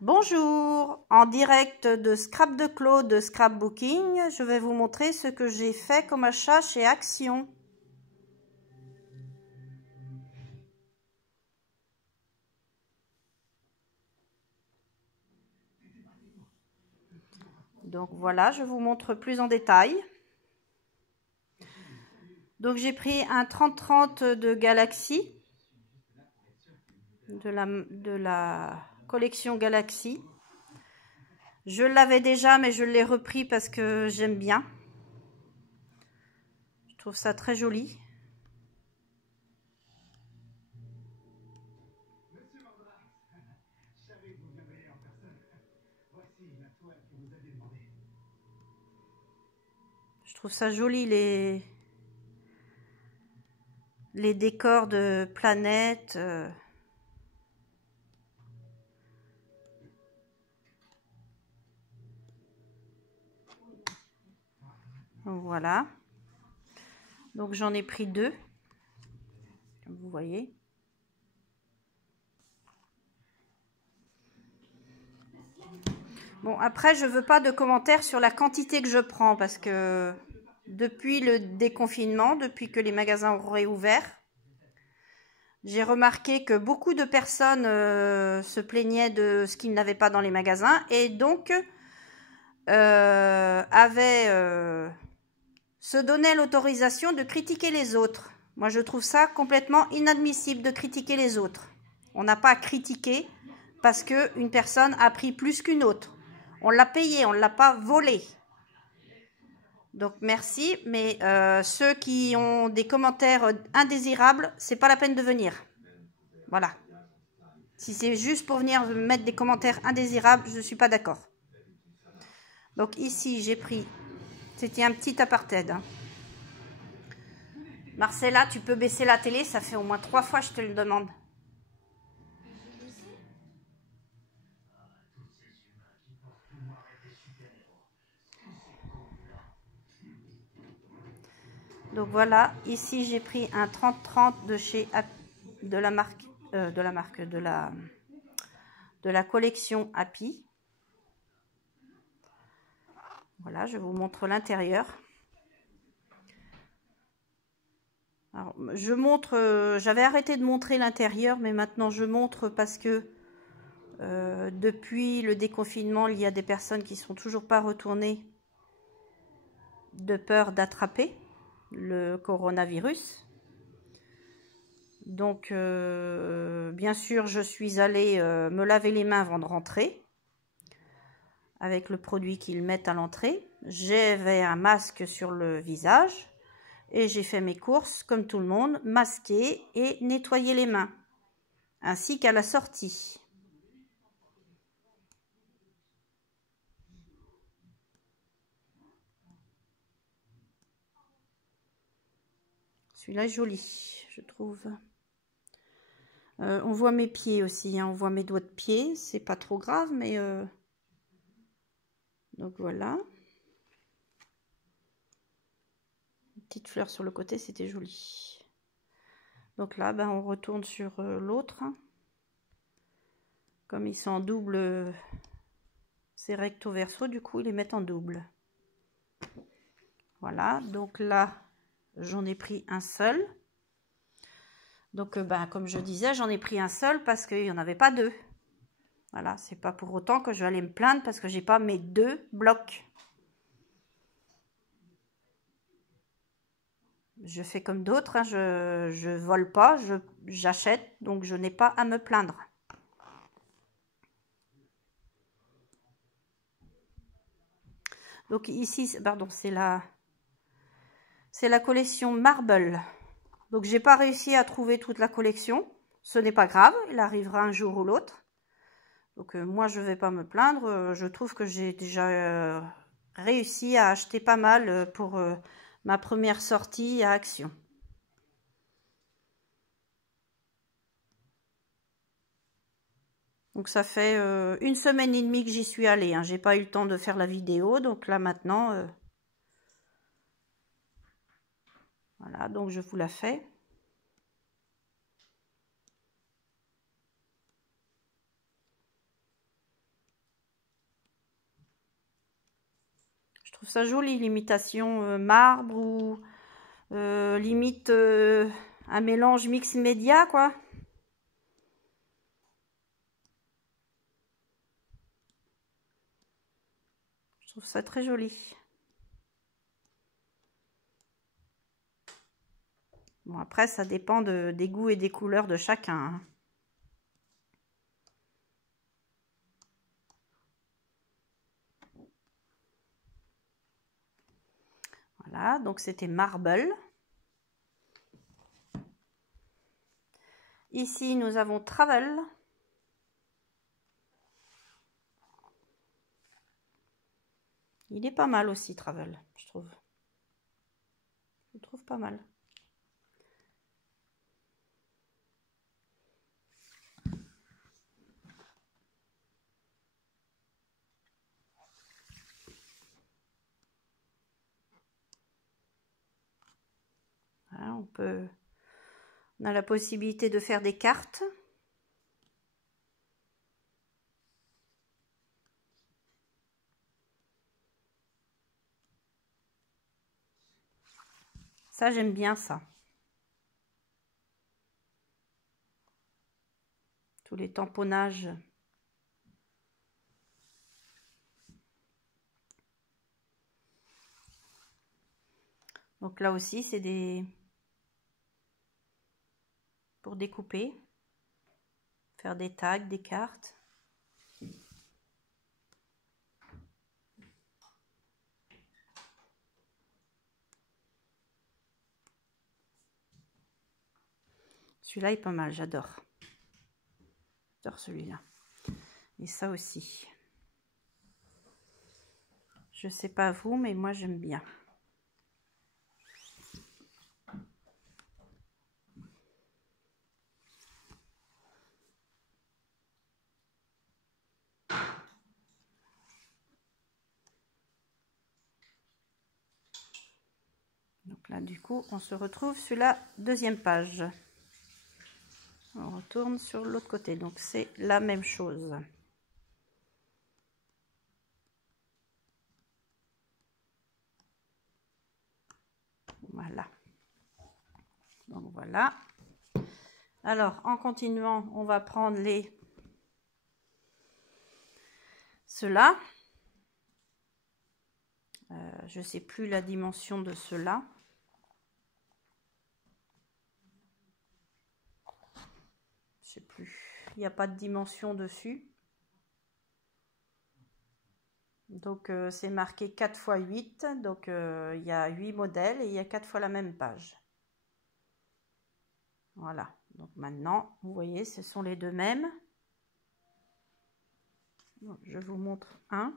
Bonjour, en direct de Scrap de Clos de Scrapbooking, je vais vous montrer ce que j'ai fait comme achat chez Action. Donc voilà, je vous montre plus en détail. Donc j'ai pris un 30-30 de Galaxy, de la collection Galaxy. Je l'avais déjà, mais je l'ai repris parce que j'aime bien. Je trouve ça très joli. Je trouve ça joli les décors de planètes. Voilà. Donc j'en ai pris deux, comme vous voyez. Bon, après, je veux pas de commentaires sur la quantité que je prends parce que depuis le déconfinement, depuis que les magasins ont réouvert, j'ai remarqué que beaucoup de personnes se plaignaient de ce qu'ils n'avaient pas dans les magasins et donc se donnaient l'autorisation de critiquer les autres. Moi, je trouve ça complètement inadmissible de critiquer les autres. On n'a pas à critiquer parce qu'une personne a pris plus qu'une autre. On l'a payé, on ne l'a pas volé. Donc merci, mais ceux qui ont des commentaires indésirables, c'est pas la peine de venir. Voilà. Si c'est juste pour venir mettre des commentaires indésirables, je ne suis pas d'accord. Donc ici, j'ai pris... C'était un petit apartheid. Hein. Marcella, tu peux baisser la télé? Ça fait au moins 3 fois que je te le demande. Donc voilà, ici j'ai pris un 30-30 de chez de la collection Happy. Voilà, je vous montre l'intérieur. Alors, je montre, j'avais arrêté de montrer l'intérieur, mais maintenant je montre parce que depuis le déconfinement, il y a des personnes qui ne sont toujours pas retournées de peur d'attraper le coronavirus. Donc, bien sûr, je suis allée me laver les mains avant de rentrer avec le produit qu'ils mettent à l'entrée. J'avais un masque sur le visage et j'ai fait mes courses comme tout le monde, masquer et nettoyer les mains, ainsi qu'à la sortie. Celui-là est joli, je trouve. On voit mes pieds aussi, hein, on voit mes doigts de pied, c'est pas trop grave, mais donc voilà. Une petite fleur sur le côté, c'était joli. Donc là, ben, on retourne sur l'autre. Comme ils sont en double, c'est recto verso, du coup, ils les mettent en double. Voilà, donc là, j'en ai pris un seul. Donc, ben, comme je disais, j'en ai pris un seul parce qu'il n'y en avait pas deux. Voilà, c'est pas pour autant que je vais aller me plaindre parce que j'ai pas mes 2 blocs. Je fais comme d'autres, hein, je vole pas, j'achète, donc je n'ai pas à me plaindre. Donc ici, pardon, c'est la collection Marble. Donc j'ai pas réussi à trouver toute la collection. Ce n'est pas grave, il arrivera un jour ou l'autre. Donc moi je vais pas me plaindre. Je trouve que j'ai déjà réussi à acheter pas mal pour ma première sortie à Action. Donc ça fait 1 semaine et demie que j'y suis allée. Hein. J'ai pas eu le temps de faire la vidéo. Donc là maintenant, voilà, donc je vous la fais. trouve ça joli, l'imitation marbre ou limite un mélange mix média, quoi. Je trouve ça très joli. Bon, après, ça dépend des goûts et des couleurs de chacun, hein. Voilà, donc c'était Marble. Ici, nous avons Travel. Il est pas mal aussi, Travel, je trouve. Je le trouve pas mal. Voilà, on a la possibilité de faire des cartes. Ça, j'aime bien ça. Tous les tamponnages. Donc là aussi, c'est pour découper, faire des tags, des cartes. Celui-là est pas mal, j'adore. J'adore celui-là. Et ça aussi. Je sais pas vous, mais moi j'aime bien. Donc là, du coup, on se retrouve sur la deuxième page. On retourne sur l'autre côté. Donc c'est la même chose. Voilà. Donc voilà. Alors, en continuant, on va prendre ceux-là. Je ne sais plus la dimension de ceux-là. Je sais plus. Il n'y a pas de dimension dessus. Donc, c'est marqué 4 x 8. Donc, il y a 8 modèles et il y a 4 fois la même page. Voilà. Donc, maintenant, vous voyez, ce sont les deux mêmes. Je vous montre un.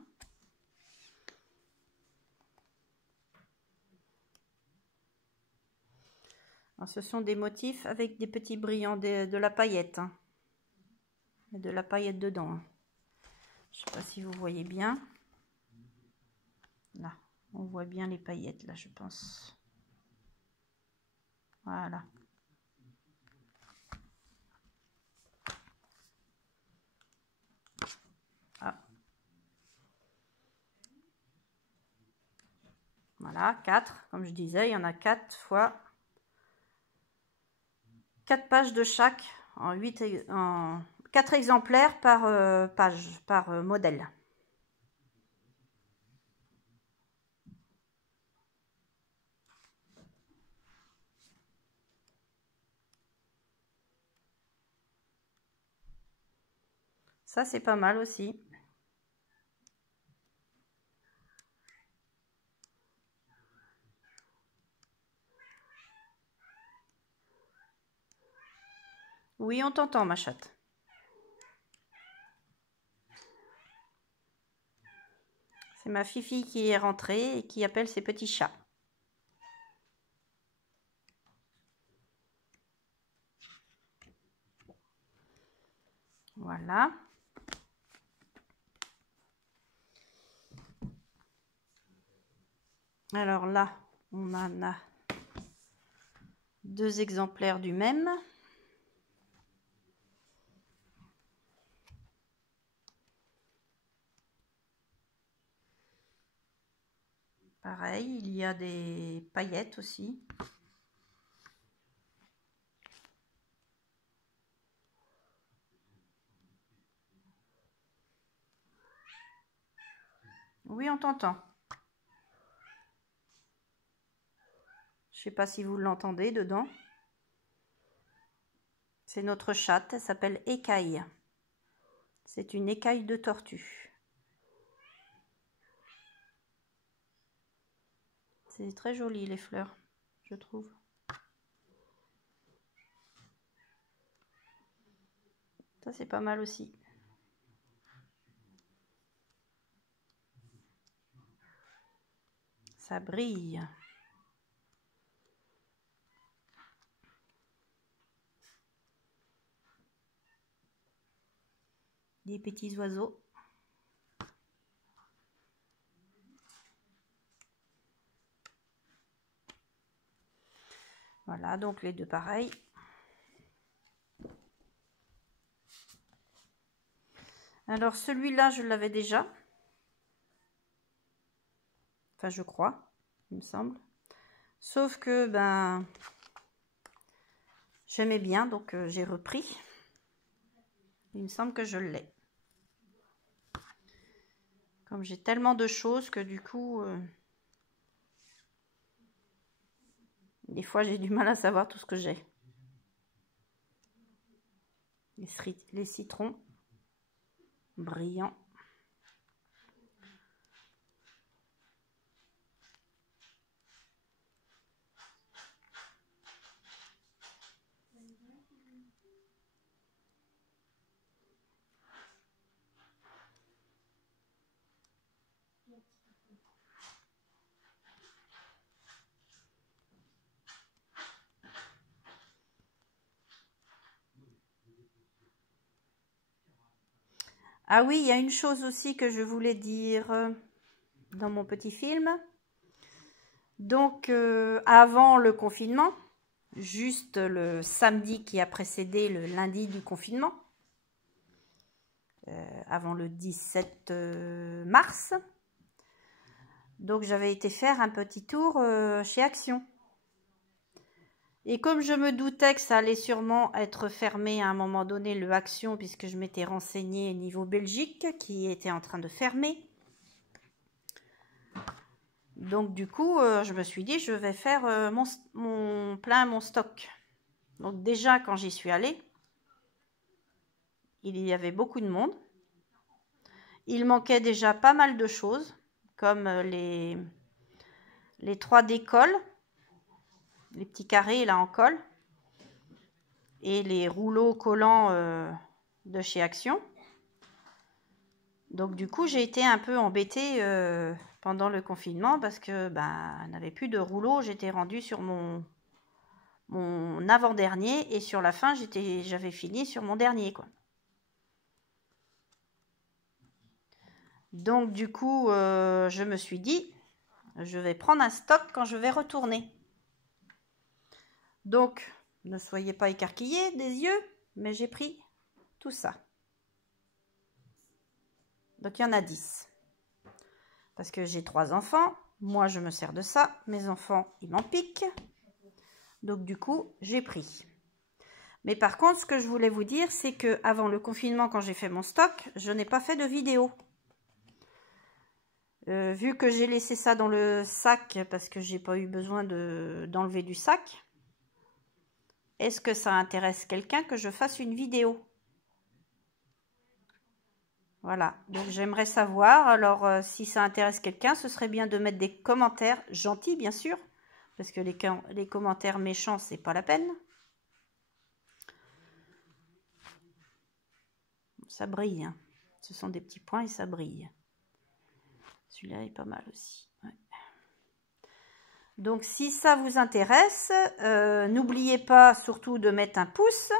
Alors, ce sont des motifs avec des petits brillants, de la paillette. Hein. Et de la paillette dedans. Hein. Je ne sais pas si vous voyez bien. Là, on voit bien les paillettes, là, je pense. Voilà. Ah. Voilà, 4. Comme je disais, il y en a 4 fois 4 pages de chaque, en 4 exemplaires par page, par modèle. Ça, c'est pas mal aussi. Oui, on t'entend, ma chatte. C'est ma Fifi qui est rentrée et qui appelle ses petits chats. Voilà. Alors là, on en a 2 exemplaires du même. Pareil, il y a des paillettes aussi. Oui, on t'entend. Je sais pas si vous l'entendez dedans. C'est notre chatte, elle s'appelle Écaille. C'est une écaille de tortue. C'est très joli les fleurs, je trouve. Ça c'est pas mal aussi. Ça brille. Des petits oiseaux. Voilà, donc les deux pareils. Alors celui-là, je l'avais déjà. Enfin, je crois, il me semble. Sauf que, ben, j'aimais bien, donc j'ai repris. Il me semble que je l'ai. Comme j'ai tellement de choses que du coup, des fois j'ai du mal à savoir tout ce que j'ai. Les citrons brillants. Ah oui, il y a une chose aussi que je voulais dire dans mon petit film. Donc, avant le confinement, juste le samedi qui a précédé le lundi du confinement, avant le 17 mars, donc j'avais été faire un petit tour chez Action. Et comme je me doutais que ça allait sûrement être fermé à un moment donné, le Action, puisque je m'étais renseignée au niveau Belgique, qui était en train de fermer. Donc du coup, je me suis dit, je vais faire mon stock. Donc déjà, quand j'y suis allée, il y avait beaucoup de monde. Il manquait déjà pas mal de choses, comme les 3D colle, les petits carrés là en colle, et les rouleaux collants de chez Action. Donc du coup, j'ai été un peu embêtée pendant le confinement parce que ben, n'avait plus de rouleaux. J'étais rendue sur mon avant-dernier et sur la fin, j'avais fini sur mon dernier, quoi. Donc du coup, je me suis dit, je vais prendre un stock quand je vais retourner. Donc, ne soyez pas écarquillés des yeux, mais j'ai pris tout ça. Donc, il y en a 10. Parce que j'ai 3 enfants. Moi, je me sers de ça. Mes enfants, ils m'en piquent. Donc, du coup, j'ai pris. Mais par contre, ce que je voulais vous dire, c'est qu'avant le confinement, quand j'ai fait mon stock, je n'ai pas fait de vidéo. Vu que j'ai laissé ça dans le sac, parce que j'ai pas eu besoin d'enlever du sac, est-ce que ça intéresse quelqu'un que je fasse une vidéo? Voilà, donc j'aimerais savoir. Alors, si ça intéresse quelqu'un, ce serait bien de mettre des commentaires gentils, bien sûr, parce que les commentaires méchants, c'est pas la peine. Ça brille, hein. Ce sont des petits points et ça brille. Celui-là est pas mal aussi. Ouais. Donc, si ça vous intéresse, n'oubliez pas surtout de mettre un pouce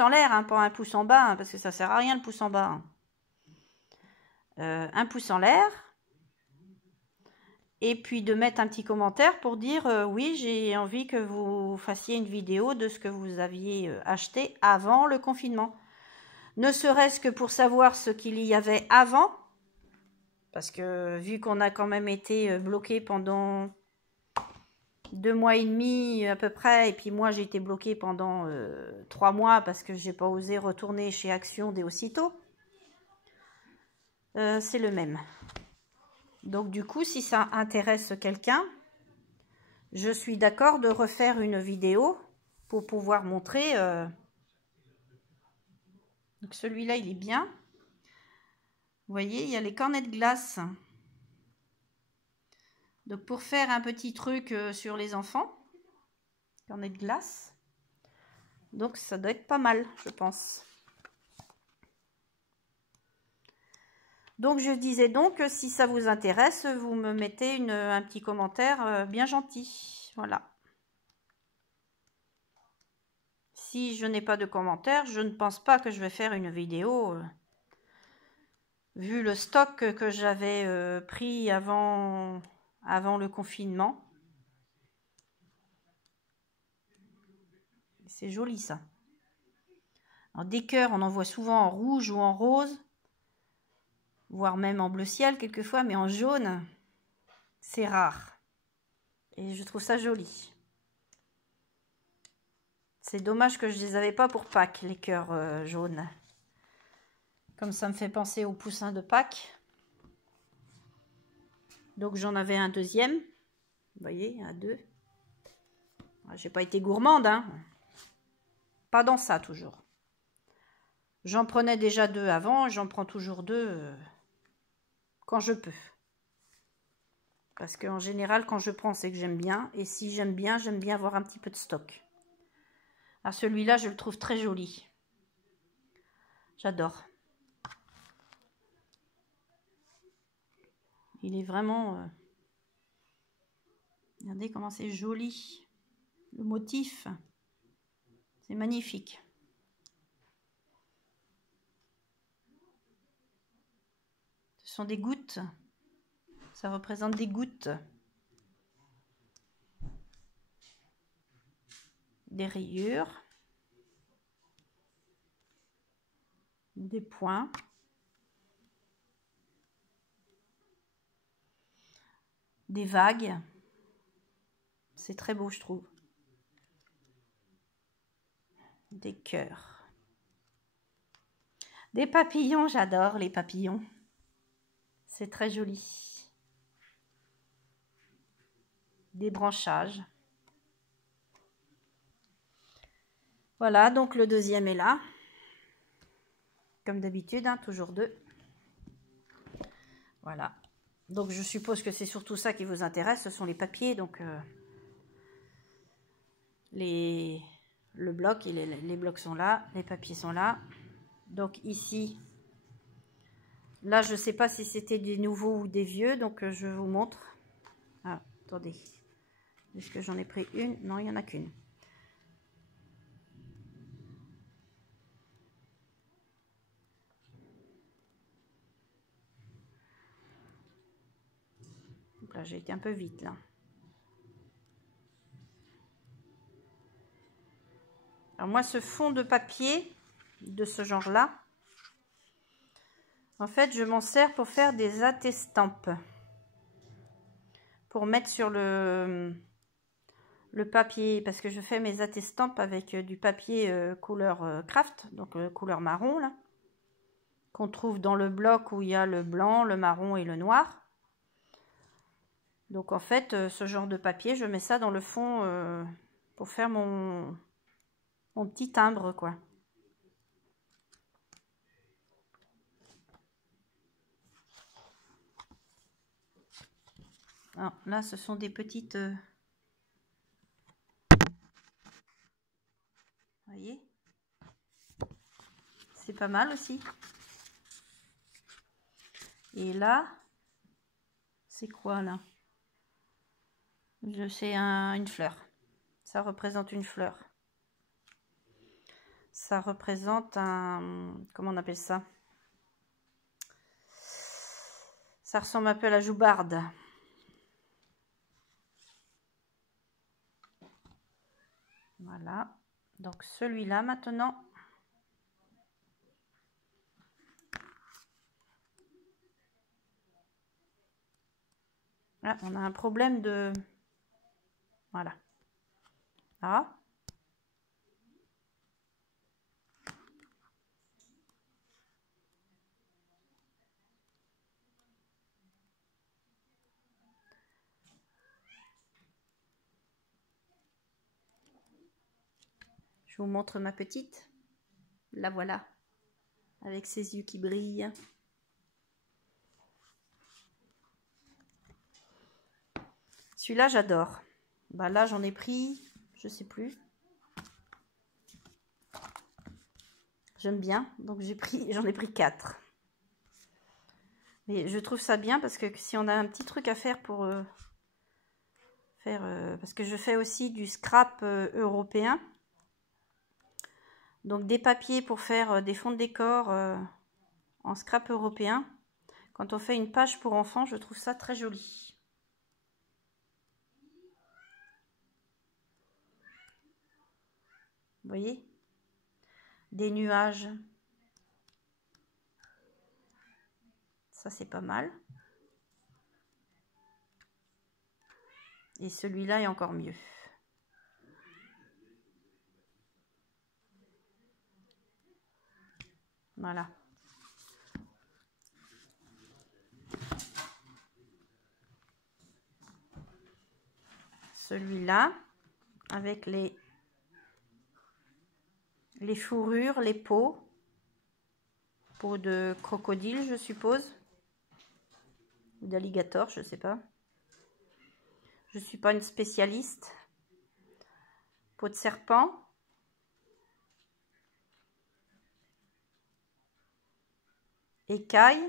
en l'air, hein, pas un pouce en bas, hein, parce que ça sert à rien le pouce en bas. Hein. Un pouce en l'air. Et puis de mettre un petit commentaire pour dire oui, j'ai envie que vous fassiez une vidéo de ce que vous aviez acheté avant le confinement. Ne serait-ce que pour savoir ce qu'il y avait avant. Parce que vu qu'on a quand même été bloqué pendant 2 mois et demi à peu près, et puis moi j'ai été bloquée pendant 3 mois parce que j'ai pas osé retourner chez Action dès aussitôt, c'est le même. Donc du coup, si ça intéresse quelqu'un, je suis d'accord de refaire une vidéo pour pouvoir montrer. Donc celui-là, il est bien. Vous voyez, il y a les cornets de glace. Donc pour faire un petit truc sur les enfants, cornet de glace. Donc ça doit être pas mal, je pense. Donc je disais donc que si ça vous intéresse, vous me mettez un petit commentaire bien gentil. Voilà. Si je n'ai pas de commentaire, je ne pense pas que je vais faire une vidéo. Vu le stock que j'avais pris avant le confinement. C'est joli ça. Alors, des cœurs, on en voit souvent en rouge ou en rose, voire même en bleu ciel quelquefois, mais en jaune, c'est rare. Et je trouve ça joli. C'est dommage que je ne les avais pas pour Pâques, les cœurs jaunes. Comme ça me fait penser aux poussins de Pâques. Donc j'en avais un deuxième. Vous voyez, un deux. J'ai pas été gourmande, hein. Pas dans ça toujours. J'en prenais déjà 2 avant, j'en prends toujours 2 quand je peux. Parce qu'en général, quand je prends, c'est que j'aime bien. Et si j'aime bien avoir un petit peu de stock. Alors celui-là, je le trouve très joli. J'adore. Il est vraiment... Regardez comment c'est joli. Le motif, c'est magnifique. Ce sont des gouttes. Ça représente des gouttes. Des rayures. Des points. Des vagues. C'est très beau, je trouve. Des cœurs. Des papillons, j'adore les papillons. C'est très joli. Des branchages. Voilà, donc le deuxième est là. Comme d'habitude, hein, toujours 2. Voilà. Donc je suppose que c'est surtout ça qui vous intéresse, ce sont les papiers. Donc le bloc et les blocs sont là, les papiers sont là. Donc ici, là je ne sais pas si c'était des nouveaux ou des vieux, donc je vous montre. Ah, attendez, est-ce que j'en ai pris une? Non, il n'y en a qu'une. Donc là j'ai été un peu vite là. Alors moi ce fond de papier de ce genre là, en fait je m'en sers pour faire des attestampes. Pour mettre sur le papier, parce que je fais mes attestampes avec du papier couleur craft, donc couleur marron là, qu'on trouve dans le bloc où il y a le blanc, le marron et le noir. Donc en fait ce genre de papier, je mets ça dans le fond pour faire mon petit timbre quoi. Alors, là ce sont des petites voyez, c'est pas mal aussi. Et là, c'est quoi là? C'est une fleur. Ça représente une fleur. Ça représente un... Comment on appelle ça? Ça ressemble un peu à la joubarde. Voilà. Donc celui-là maintenant. Là, on a un problème de... Voilà. Là. Je vous montre ma petite. La voilà. Avec ses yeux qui brillent. Celui-là, j'adore. Bah là, j'en ai pris, je sais plus. J'aime bien, donc j'en ai pris 4. Mais je trouve ça bien parce que si on a un petit truc à faire pour parce que je fais aussi du scrap européen. Donc des papiers pour faire des fonds de décor en scrap européen. Quand on fait une page pour enfants, je trouve ça très joli. Vous voyez? Des nuages. Ça, c'est pas mal. Et celui-là est encore mieux. Voilà. Celui-là, avec les fourrures, les peaux de crocodile, je suppose. Ou d'alligator, je sais pas. Je suis pas une spécialiste. Peau de serpent. Écaille.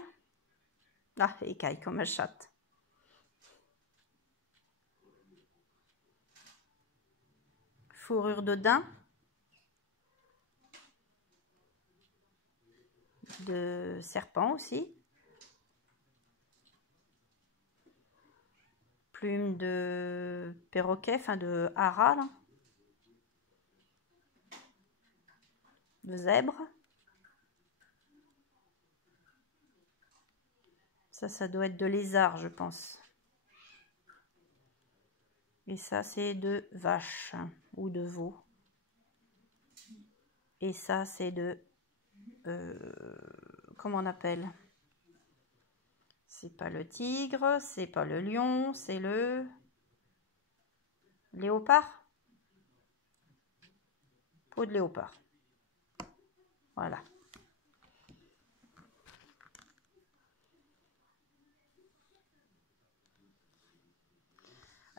Ah, écaille comme un chatte. Fourrure de daim. De serpent aussi. Plume de perroquet, enfin de hara, là. De zèbre. Ça doit être de lézard, je pense. Et ça, c'est de vache ou de veau. Et ça, c'est de... comment on appelle? C'est pas le tigre, c'est pas le lion, c'est le... léopard. Peau de léopard. Voilà.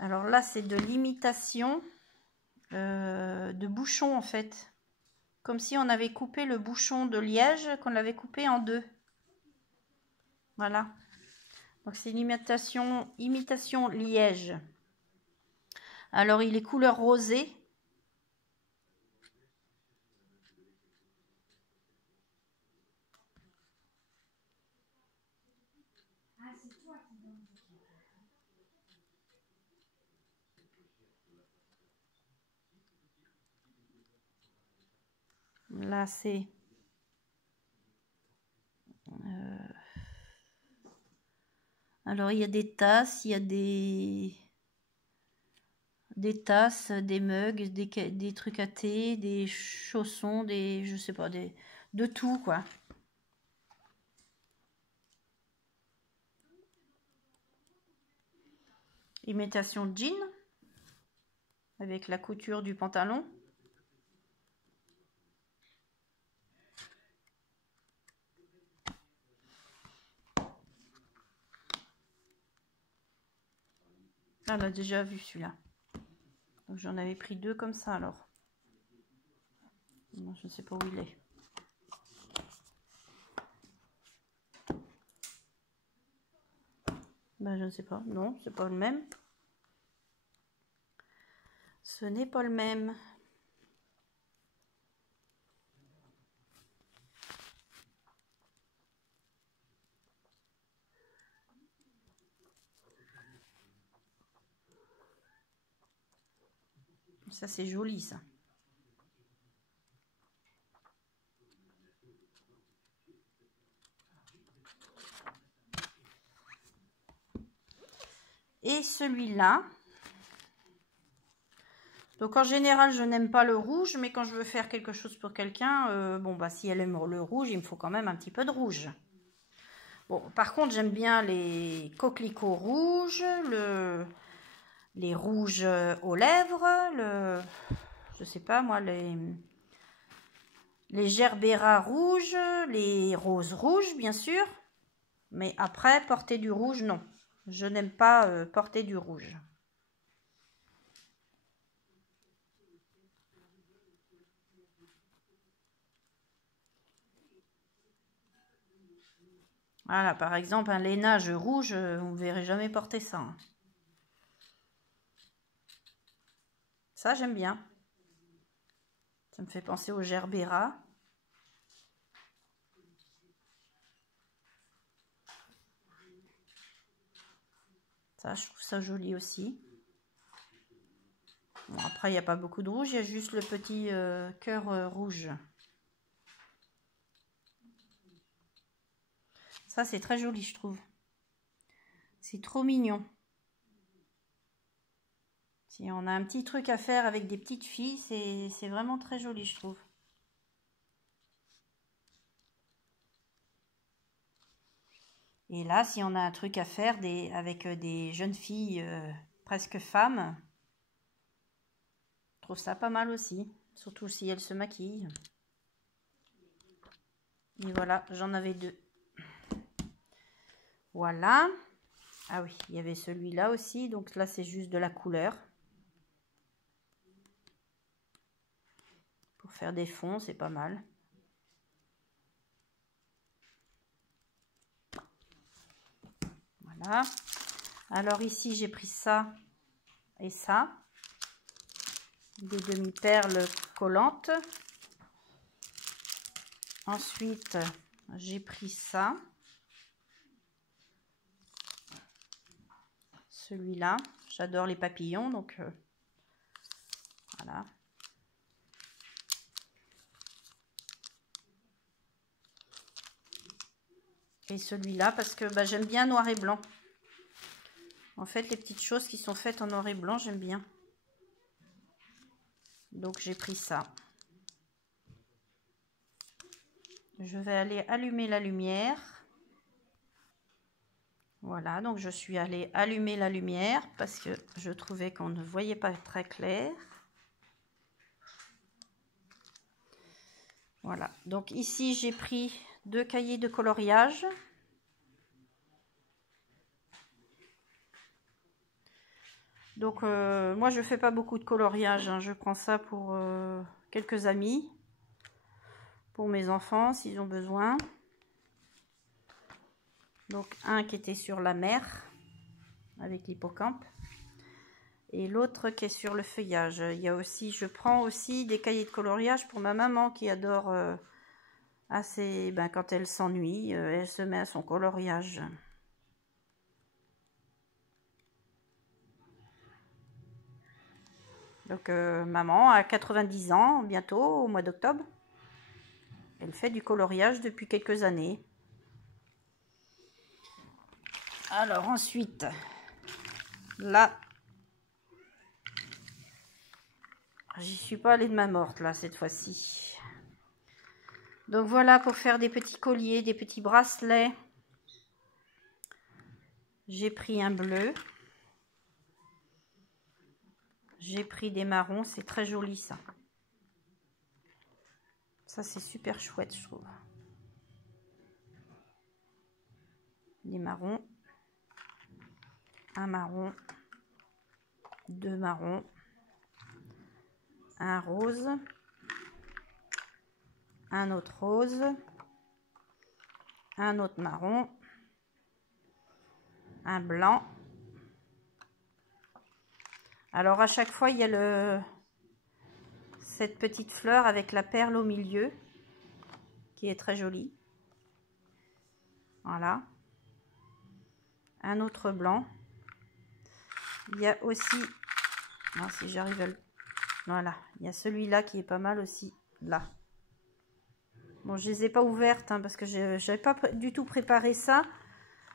Alors là, c'est de l'imitation de bouchon, en fait. Comme si on avait coupé le bouchon de liège, qu'on l'avait coupé en deux. Voilà. Donc c'est une imitation liège. Alors il est couleur rosée. Là c'est alors il y a des tasses, il y a des tasses, des mugs, des trucs à thé, des chaussons, des je sais pas, de tout quoi. Imitation jean avec la couture du pantalon. Ah, on l'a déjà vu celui-là. Donc j'en avais pris 2 comme ça alors. Non, je ne sais pas où il est. Ben, je ne sais pas. Non, c'est pas le même. Ce n'est pas le même. Ça, c'est joli, ça. Et celui-là. Donc en général, je n'aime pas le rouge, mais quand je veux faire quelque chose pour quelqu'un, bon bah si elle aime le rouge, il me faut quand même un petit peu de rouge. Bon, par contre, j'aime bien les coquelicots rouges, les rouges aux lèvres, je sais pas moi, les gerbéras rouges, les roses rouges, bien sûr. Mais après, porter du rouge, non. Je n'aime pas porter du rouge. Voilà, par exemple, un lainage rouge, vous ne verrez jamais porter ça. Hein. Ça, j'aime bien. Ça me fait penser au gerbera. Ça, je trouve ça joli aussi. Bon, après, il n'y a pas beaucoup de rouge, il y a juste le petit cœur rouge. Ça, c'est très joli, je trouve. C'est trop mignon. Si on a un petit truc à faire avec des petites filles, c'est vraiment très joli, je trouve. Et là, si on a un truc à faire avec des jeunes filles presque femmes, je trouve ça pas mal aussi. Surtout si elles se maquillent. Et voilà, j'en avais 2. Voilà. Ah oui, il y avait celui-là aussi. Donc là, c'est juste de la couleur. Pour faire des fonds, c'est pas mal. Voilà. Alors ici, j'ai pris ça et ça. Des demi-perles collantes. Ensuite, j'ai pris ça. Celui-là. J'adore les papillons, donc voilà. Et celui-là, parce que bah, j'aime bien noir et blanc. En fait, les petites choses qui sont faites en noir et blanc, j'aime bien. Donc, j'ai pris ça. Je vais aller allumer la lumière. Voilà, donc je suis allée allumer la lumière parce que je trouvais qu'on ne voyait pas très clair. Voilà, donc ici, j'ai pris 2 cahiers de coloriage. Donc, moi, je fais pas beaucoup de coloriage. Hein. Je prends ça pour quelques amis. Pour mes enfants, s'ils ont besoin. Donc, un qui était sur la mer, avec l'hippocampe. Et l'autre qui est sur le feuillage. Il y a aussi, je prends aussi des cahiers de coloriage pour ma maman qui adore assez, quand elle s'ennuie, elle se met à son coloriage. Donc, maman a 90 ans, bientôt, au mois d'octobre. Elle fait du coloriage depuis quelques années. Alors, ensuite, là, j'y suis pas allée de main morte, là, cette fois-ci. Donc, voilà, pour faire des petits colliers, des petits bracelets. J'ai pris un bleu. J'ai pris des marrons, c'est très joli ça. Ça c'est super chouette je trouve. Des marrons. Un marron. 2 marrons. Un rose. Un autre rose. Un autre marron. Un blanc. Alors à chaque fois il y a cette petite fleur avec la perle au milieu qui est très jolie. Voilà. Un autre blanc. Il y a aussi, non, si j'arrive à le, voilà, il y a celui-là qui est pas mal aussi là. Bon, je les ai pas ouvertes hein, parce que j'avais pas du tout préparé ça.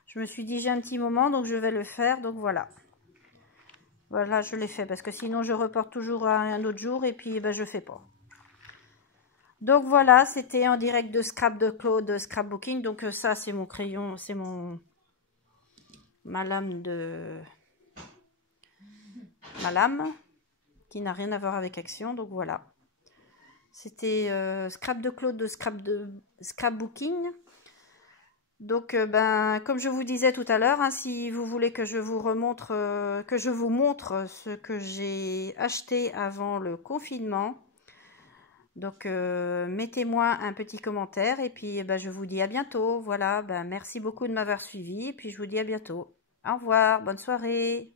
Je me suis dit j'ai un petit moment donc je vais le faire, donc voilà. Voilà, je l'ai fait parce que sinon je reporte toujours à un autre jour et puis ben, je fais pas. Donc voilà, c'était en direct de Scrap de Claude Scrapbooking. Donc ça c'est mon crayon, c'est ma lame qui n'a rien à voir avec Action. Donc voilà, c'était Scrap de Claude de Scrapbooking. Donc ben comme je vous disais tout à l'heure, hein, si vous voulez que je vous montre ce que j'ai acheté avant le confinement, donc mettez-moi un petit commentaire et puis ben, je vous dis à bientôt. Voilà, ben merci beaucoup de m'avoir suivi et puis je vous dis à bientôt. Au revoir, bonne soirée.